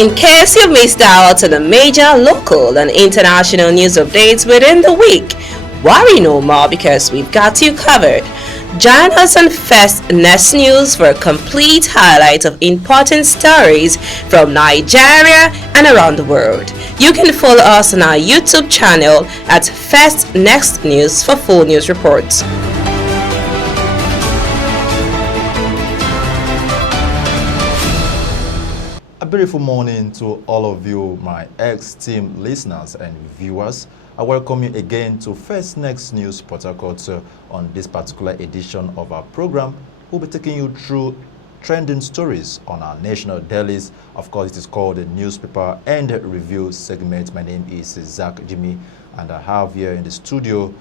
In case you missed out on the major local and international news updates within the week, worry no more because we've got you covered. Join us on First Next News for a complete highlight of important stories from Nigeria and around the world. You can follow us on our YouTube channel at First Next News for full news reports. A beautiful morning to all of you, my ex-team listeners and viewers. I welcome you again to First Next News Port Harcourt. On this particular edition of our program, we'll be taking you through trending stories on our national dailies. Of course, it is called the Newspaper and Review segment. My name is Zach Jimmy, and I have here in the studio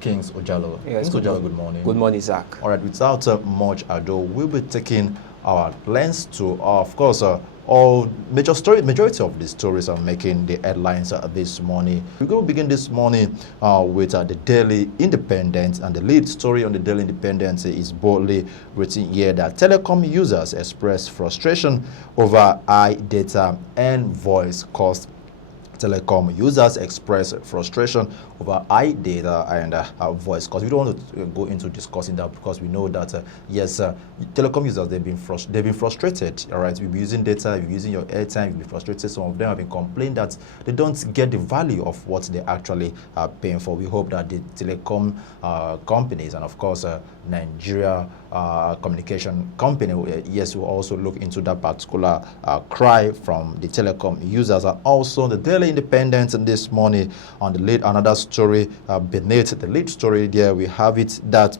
Kings Ojalo. Yes, Kings Ojalo, good morning. Good morning, Zach. All right, without much ado, we'll be taking our lens to, of course, all majority of the stories are making the headlines this morning. We're going to begin this morning with the Daily Independent, and the lead story on the Daily Independent is boldly written here that telecom users express frustration over high data and voice cost. Telecom users express frustration over high data and voice cost. We don't want to go into discussing that because we know that yes, telecom users they've been frustrated. All right, we'll be using data, you're using your airtime, you'll be frustrated. Some of them have been complaining that they don't get the value of what they actually are paying for. We hope that the telecom companies and of course Nigeria communication company, yes, will also look into that particular cry from the telecom users. And also the Daily Independent this morning on the lead, another story beneath the lead story there, we have it that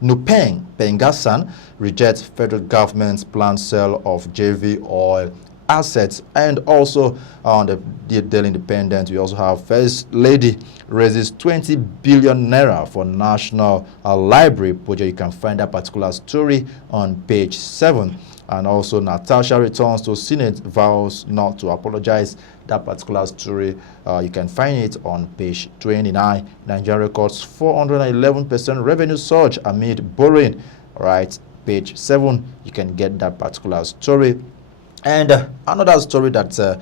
NUPENG Pengassan rejects federal government's planned sale of JV oil assets. And also on the Daily Independent, we also have First Lady raises 20 billion naira for National Library project. You can find that particular story on page 7. And also Natasha returns to Senate, vows not to apologize. That particular story, you can find it on page 29. Nigeria records 411% revenue surge amid borrowing. All right, page 7, you can get that particular story. And another story that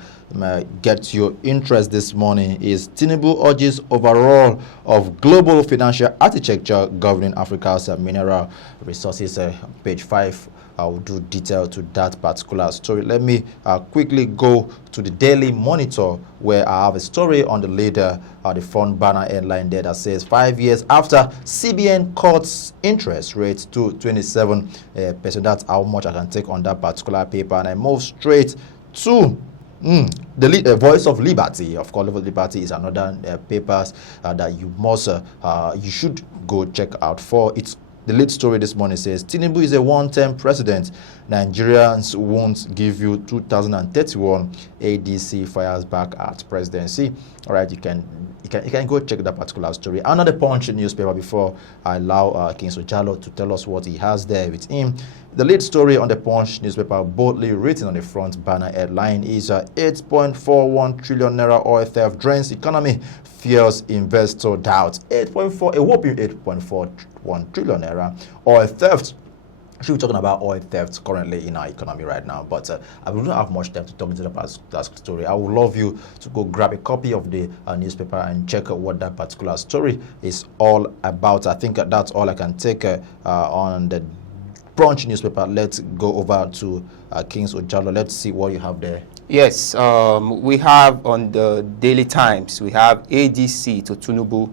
gets your interest this morning is Tinubu urges overall of global financial architecture governing Africa's mineral resources. Page 5. I'll do detail to that particular story. Let me quickly go to the Daily Monitor, where I have a story on the leader, the front banner headline there that says 5 years after CBN cuts interest rates to 27%. That's how much I can take on that particular paper. And I move straight to the Voice of Liberty. Of course, Voice of Liberty is another papers that you must, you should go check out for. It's the lead story this morning says Tinubu is a one-term president. Nigerians won't give you 2031. ADC fires back at presidency. All right, you can go check that particular story. Another Punch newspaper before I allow King Sojalo to tell us what he has there with him. The lead story on the Punch newspaper, boldly written on the front banner headline, is 8.41 trillion naira oil theft drains economy, fears investor doubt. A whopping 8.41 trillion naira oil theft. Should be talking about oil theft currently in our economy right now, but I don't have much time to talk into that story. I would love you to go grab a copy of the newspaper and check out what that particular story is all about. I think that's all I can take on the Punch newspaper. Let's go over to Kings Ojalo. Let's see what you have there. Yes, we have on the Daily Times, we have ADC to Tinubu.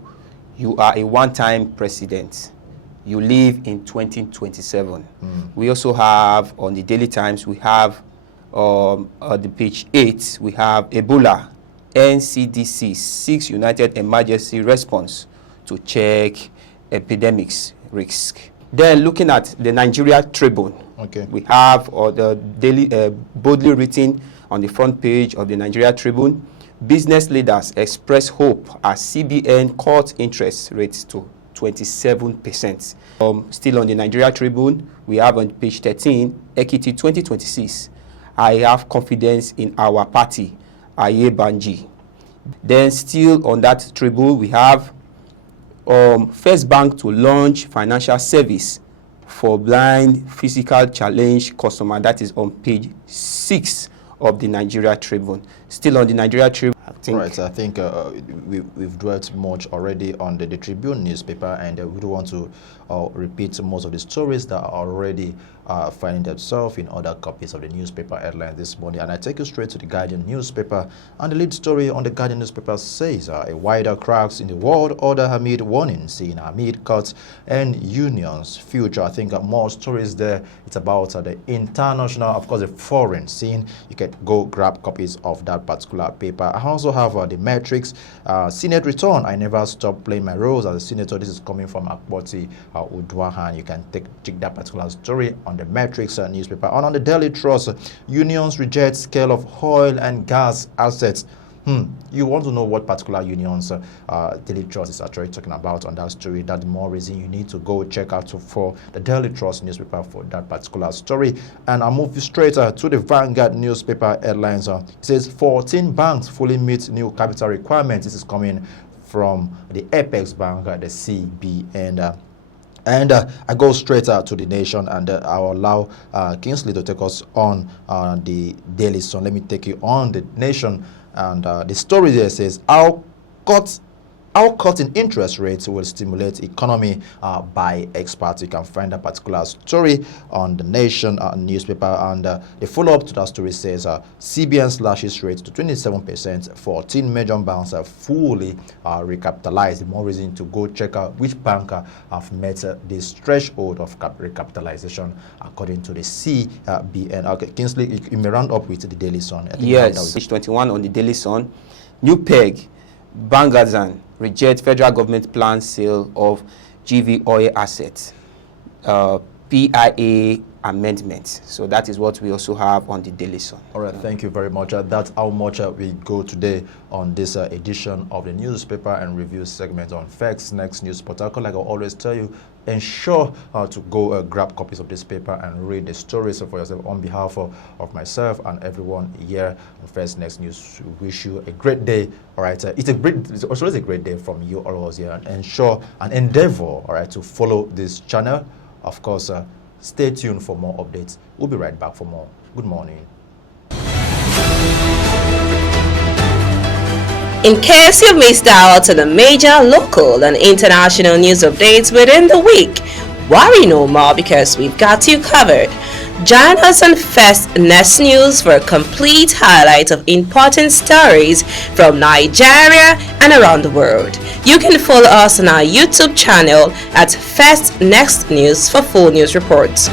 You are a one-time president. You live in 2027. We also have on the Daily Times, we have at the page 8, we have Ebola, NCDC seeks United Emergency Response to check epidemics risk. Then looking at the Nigeria Tribune, okay, we have the daily boldly written on the front page of the Nigeria Tribune, business leaders express hope as CBN cuts interest rates to 27%. Still on the Nigeria Tribune, we have on page 13, Ekiti 2026. I have confidence in our party, Aye Banji. Then still on that Tribune, we have First Bank to launch financial service for blind physical challenge customer. That is on page 6 of the Nigeria Tribune. Still on the Nigeria Tribune, I think. Right, I think we've dwelt much already on the Tribune newspaper, and we don't want to repeat most of the stories that are already finding themselves in other copies of the newspaper headline this morning. And I take you straight to the Guardian newspaper, and the lead story on the Guardian newspaper says a wider cracks in the world order amid warning, seeing amid cuts and unions future. I think more stories there. It's about the international, of course, the foreign scene. You can go grab copies of that particular paper. I also have the metrics, Senate return. I never stop playing my roles as a senator. This is coming from Akpoti Udwahan. You can check that particular story on the metrics newspaper. And on the Daily Trust, unions reject scale of oil and gas assets. You want to know what particular unions Daily Trust is actually talking about on that story. That's more reason you need to go check out for the Daily Trust newspaper for that particular story. And I'll move straight to the Vanguard newspaper headlines. It says 14 banks fully meet new capital requirements. This is coming from the Apex Bank, the CBN. And I go straight to the Nation, and I'll allow Kingsley to take us on the Daily Sun. Let me take you on the Nation. And the story there says, how cutting interest rates will stimulate economy by experts. You can find a particular story on the Nation newspaper, and the follow-up to that story says CBN slashes rates to 27%. 14 major banks are fully recapitalized. The more reason to go check out which bank have met this threshold of recapitalization according to the CBN. Okay, Kingsley, you may round up with the Daily Sun. Yes, page 21 on the Daily Sun. NUPENG, Bangazan reject federal government plan sale of GV oil assets, PIA amendment. So that is what we also have on the Daily Sun. All right, thank you very much. That's how much we go today on this edition of the newspaper and review segment on Facts Next News Portal. Like I always tell you, ensure to go grab copies of this paper and read the stories for yourself. On behalf of myself and everyone here on First Next News, we wish you a great day. All right, it's also a great day from you all of us here, and ensure and endeavor, all right, to follow this channel. Of course, stay tuned for more updates. We'll be right back for more. Good morning. In case you've missed out on the major local and international news updates within the week, worry no more because we've got you covered. Join us on First Next News for a complete highlight of important stories from Nigeria and around the world. You can follow us on our YouTube channel at First Next News for full news reports.